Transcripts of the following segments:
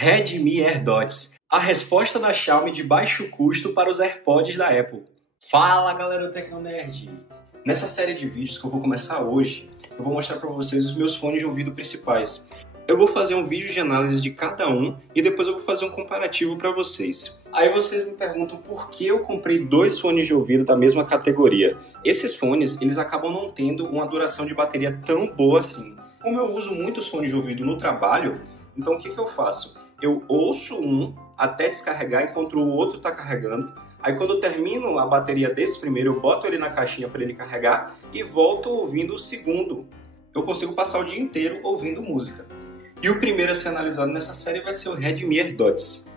Redmi AirDots, a resposta da Xiaomi de baixo custo para os AirPods da Apple. Fala galera do Tecnonerd! Nessa série de vídeos que eu vou começar hoje, eu vou mostrar para vocês os meus fones de ouvido principais. Eu vou fazer um vídeo de análise de cada um e depois eu vou fazer um comparativo para vocês. Aí vocês me perguntam por que eu comprei dois fones de ouvido da mesma categoria. Esses fones, eles acabam não tendo uma duração de bateria tão boa assim. Como eu uso muitos fones de ouvido no trabalho, então o que eu faço? Eu ouço um até descarregar enquanto o outro está carregando. Aí quando eu termino a bateria desse primeiro, eu boto ele na caixinha para ele carregar e volto ouvindo o segundo. Eu consigo passar o dia inteiro ouvindo música. E o primeiro a ser analisado nessa série vai ser o Redmi AirDots.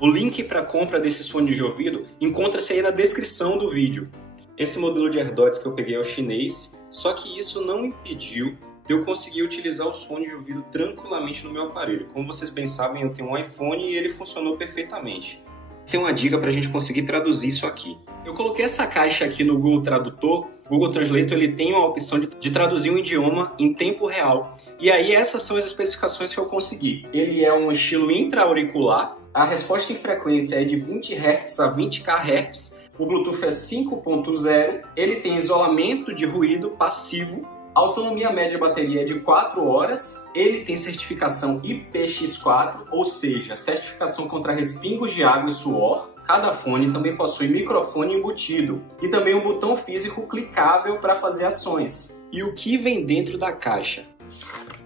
O link para compra desses fones de ouvido encontra-se aí na descrição do vídeo. Esse modelo de AirDots que eu peguei é o chinês, só que isso não impediu de eu conseguir utilizar os fones de ouvido tranquilamente no meu aparelho. Como vocês bem sabem, eu tenho um iPhone e ele funcionou perfeitamente. Tem uma dica para a gente conseguir traduzir isso aqui. Eu coloquei essa caixa aqui no Google Tradutor. O Google Translator ele tem uma opção de traduzir um idioma em tempo real. E aí essas são as especificações que eu consegui. Ele é um estilo intra-auricular. A resposta em frequência é de 20 Hz a 20 kHz. O Bluetooth é 5.0. Ele tem isolamento de ruído passivo. A autonomia média de bateria é de 4 horas, ele tem certificação IPX4, ou seja, certificação contra respingos de água e suor. Cada fone também possui microfone embutido e também um botão físico clicável para fazer ações. E o que vem dentro da caixa?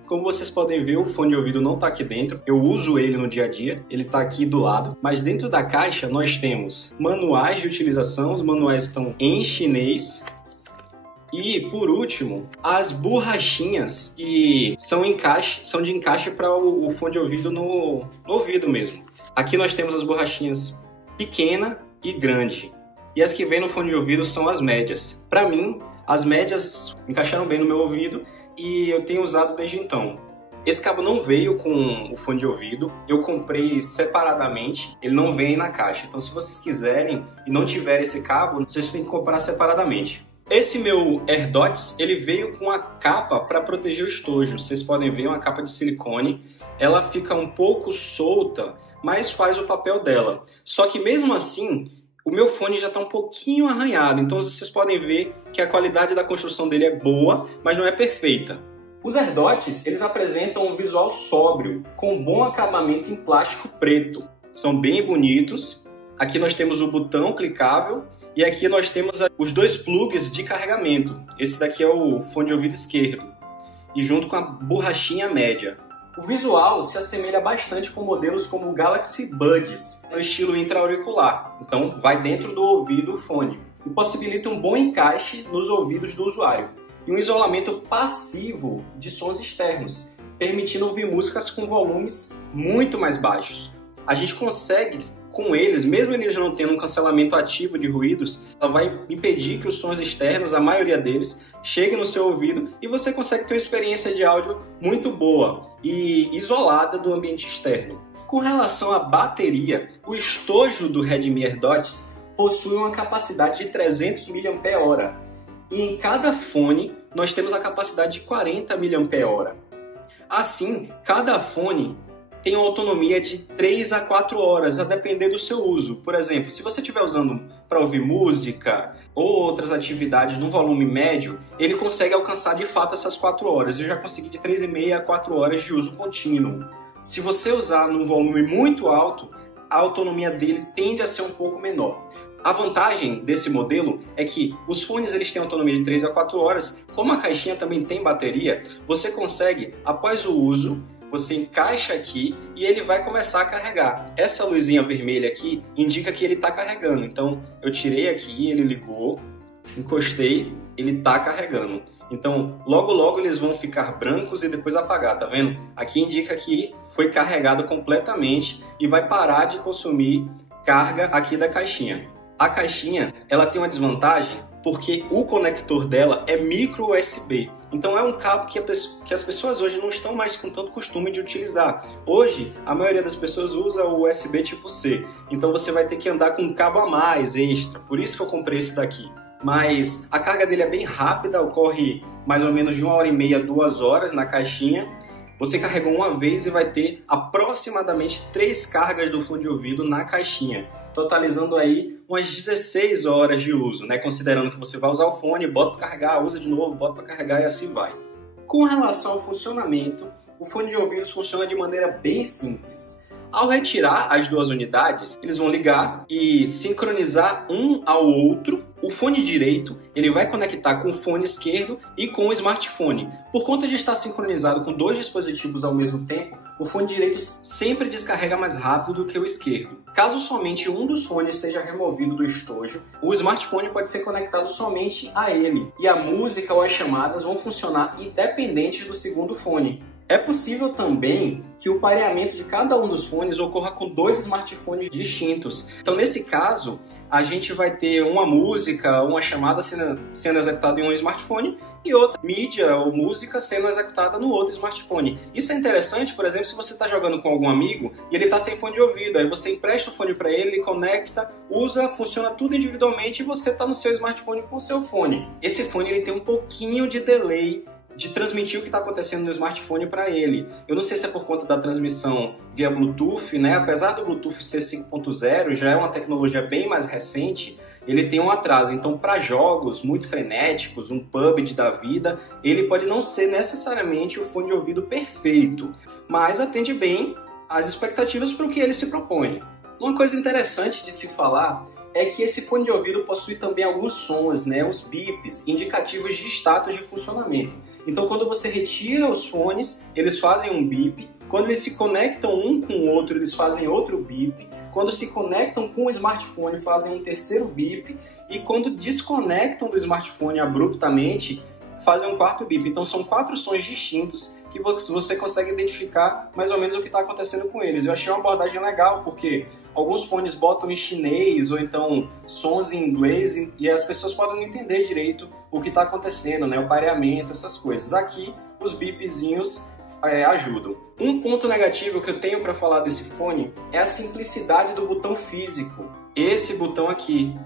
Como vocês podem ver, o fone de ouvido não está aqui dentro, eu uso ele no dia a dia, ele está aqui do lado, mas dentro da caixa nós temos manuais de utilização, os manuais estão em chinês. E, por último, as borrachinhas que são de encaixe para o fone de ouvido no ouvido mesmo. Aqui nós temos as borrachinhas pequena e grande. E as que vêm no fone de ouvido são as médias. Para mim, as médias encaixaram bem no meu ouvido e eu tenho usado desde então. Esse cabo não veio com o fone de ouvido, eu comprei separadamente, ele não vem na caixa. Então, se vocês quiserem e não tiver esse cabo, vocês têm que comprar separadamente. Esse meu AirDots, ele veio com a capa para proteger o estojo. Vocês podem ver, uma capa de silicone. Ela fica um pouco solta, mas faz o papel dela. Só que mesmo assim, o meu fone já está um pouquinho arranhado. Então vocês podem ver que a qualidade da construção dele é boa, mas não é perfeita. Os AirDots, eles apresentam um visual sóbrio, com bom acabamento em plástico preto. São bem bonitos. Aqui nós temos o botão clicável. E aqui nós temos os dois plugs de carregamento. Esse daqui é o fone de ouvido esquerdo. E junto com a borrachinha média. O visual se assemelha bastante com modelos como o Galaxy Buds, no estilo intra-auricular. Então vai dentro do ouvido o fone. E possibilita um bom encaixe nos ouvidos do usuário. E um isolamento passivo de sons externos, permitindo ouvir músicas com volumes muito mais baixos. A gente consegue com eles, mesmo eles não tendo um cancelamento ativo de ruídos, ela vai impedir que os sons externos, a maioria deles, cheguem no seu ouvido e você consegue ter uma experiência de áudio muito boa e isolada do ambiente externo. Com relação à bateria, o estojo do Redmi AirDots possui uma capacidade de 300 mAh e em cada fone nós temos a capacidade de 40 mAh. Assim, cada fone tem uma autonomia de 3 a 4 horas, a depender do seu uso. Por exemplo, se você estiver usando para ouvir música ou outras atividades num volume médio, ele consegue alcançar de fato essas 4 horas. Eu já consegui de 3,5 a 4 horas de uso contínuo. Se você usar num volume muito alto, a autonomia dele tende a ser um pouco menor. A vantagem desse modelo é que os fones eles têm autonomia de 3 a 4 horas. Como a caixinha também tem bateria, você consegue, após o uso, você encaixa aqui e ele vai começar a carregar. Essa luzinha vermelha aqui indica que ele está carregando. Então, eu tirei aqui, ele ligou, encostei, ele está carregando. Então, logo eles vão ficar brancos e depois apagar, tá vendo? Aqui indica que foi carregado completamente e vai parar de consumir carga aqui da caixinha. A caixinha, ela tem uma desvantagem porque o conector dela é micro USB. Então é um cabo que as pessoas hoje não estão mais com tanto costume de utilizar. Hoje, a maioria das pessoas usa o USB tipo C. Então você vai ter que andar com um cabo a mais, extra. Por isso que eu comprei esse daqui. Mas a carga dele é bem rápida, ocorre mais ou menos de 1h30 a 2 horas na caixinha. Você carrega uma vez e vai ter aproximadamente 3 cargas do fone de ouvido na caixinha, totalizando aí umas 16 horas de uso, né? Considerando que você vai usar o fone, bota para carregar, usa de novo, bota para carregar e assim vai. Com relação ao funcionamento, o fone de ouvido funciona de maneira bem simples. Ao retirar as 2 unidades, eles vão ligar e sincronizar um ao outro. O fone direito ele vai conectar com o fone esquerdo e com o smartphone. Por conta de estar sincronizado com 2 dispositivos ao mesmo tempo, o fone direito sempre descarrega mais rápido do que o esquerdo. Caso somente um dos fones seja removido do estojo, o smartphone pode ser conectado somente a ele. E a música ou as chamadas vão funcionar independentes do segundo fone. É possível também que o pareamento de cada um dos fones ocorra com 2 smartphones distintos. Então, nesse caso, a gente vai ter uma música, uma chamada sendo executada em um smartphone e outra mídia ou música sendo executada no outro smartphone. Isso é interessante, por exemplo, se você está jogando com algum amigo e ele está sem fone de ouvido, aí você empresta o fone para ele, ele conecta, usa, funciona tudo individualmente e você está no seu smartphone com o seu fone. Esse fone ele tem um pouquinho de delay de transmitir o que está acontecendo no smartphone para ele. Eu não sei se é por conta da transmissão via Bluetooth, né? Apesar do Bluetooth ser 5.0, já é uma tecnologia bem mais recente, ele tem um atraso. Então, para jogos muito frenéticos, um PUBG da vida, ele pode não ser necessariamente o fone de ouvido perfeito, mas atende bem às expectativas para o que ele se propõe. Uma coisa interessante de se falar é que esse fone de ouvido possui também alguns sons, né, os bips, indicativos de status de funcionamento. Então, quando você retira os fones, eles fazem um bip. Quando eles se conectam um com o outro, eles fazem outro bip. Quando se conectam com o smartphone, fazem um terceiro bip. E quando desconectam do smartphone abruptamente, fazem um quarto bip. Então, são 4 sons distintos que você consegue identificar mais ou menos o que está acontecendo com eles. Eu achei uma abordagem legal, porque alguns fones botam em chinês ou então sons em inglês e as pessoas podem não entender direito o que está acontecendo, né? O pareamento, essas coisas. Aqui, os bipzinhos ajudam. Um ponto negativo que eu tenho para falar desse fone é a simplicidade do botão físico. Esse botão aqui.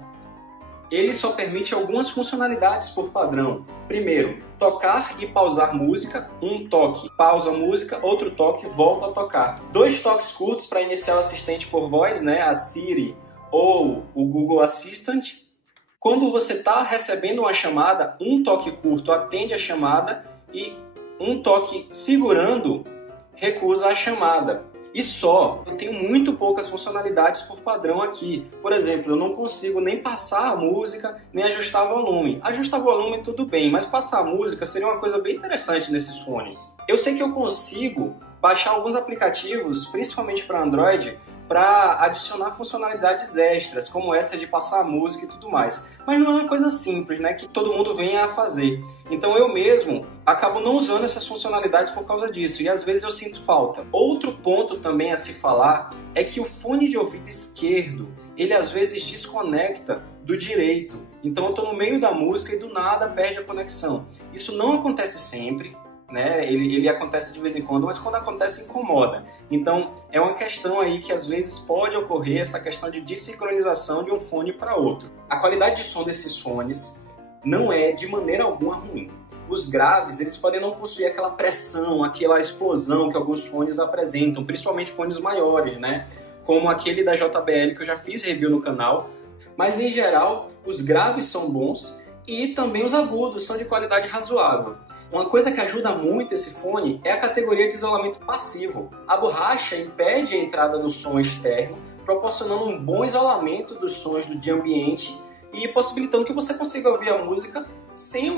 Ele só permite algumas funcionalidades por padrão. Primeiro, tocar e pausar música, um toque, pausa a música, outro toque, volta a tocar. 2 toques curtos para iniciar o assistente por voz, né, a Siri ou o Google Assistant. Quando você está recebendo uma chamada, um toque curto atende a chamada e um toque segurando recusa a chamada. E só, eu tenho muito poucas funcionalidades por padrão aqui. Por exemplo, eu não consigo nem passar a música, nem ajustar volume. Ajustar volume tudo bem, mas passar a música seria uma coisa bem interessante nesses fones. Eu sei que eu consigo baixar alguns aplicativos, principalmente para Android, para adicionar funcionalidades extras, como essa de passar a música e tudo mais. Mas não é uma coisa simples, né, que todo mundo venha a fazer. Então eu mesmo acabo não usando essas funcionalidades por causa disso, e às vezes eu sinto falta. Outro ponto também a se falar é que o fone de ouvido esquerdo, ele às vezes desconecta do direito. Então eu estou no meio da música e do nada perde a conexão. Isso não acontece sempre, né? Ele acontece de vez em quando, mas quando acontece incomoda. Então é uma questão aí que às vezes pode ocorrer essa questão de desincronização de um fone para outro. A qualidade de som desses fones não é de maneira alguma ruim. Os graves, eles podem não possuir aquela pressão, aquela explosão que alguns fones apresentam, principalmente fones maiores, né? Como aquele da JBL que eu já fiz review no canal. Mas em geral, os graves são bons e também os agudos são de qualidade razoável. Uma coisa que ajuda muito esse fone é a categoria de isolamento passivo. A borracha impede a entrada do som externo, proporcionando um bom isolamento dos sons de ambiente e possibilitando que você consiga ouvir a música sem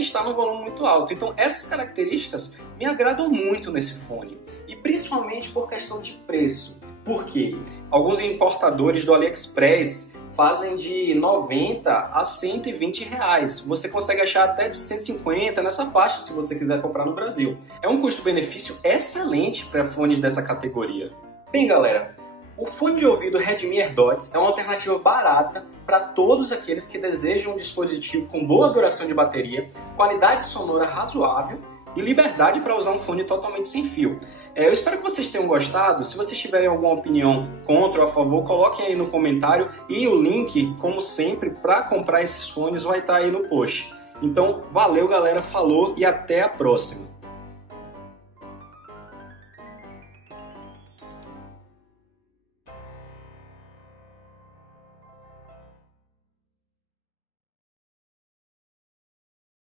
estar no volume muito alto. Então essas características me agradam muito nesse fone, e principalmente por questão de preço. Por quê? Alguns importadores do AliExpress fazem de 90 a 120 reais. Você consegue achar até de 150 nessa faixa se você quiser comprar no Brasil. É um custo-benefício excelente para fones dessa categoria. Bem, galera, o fone de ouvido Redmi AirDots é uma alternativa barata para todos aqueles que desejam um dispositivo com boa duração de bateria, qualidade sonora razoável e liberdade para usar um fone totalmente sem fio. Eu espero que vocês tenham gostado. Se vocês tiverem alguma opinião contra ou a favor, coloquem aí no comentário, e o link, como sempre, para comprar esses fones vai estar aí no post. Então, valeu galera, falou e até a próxima!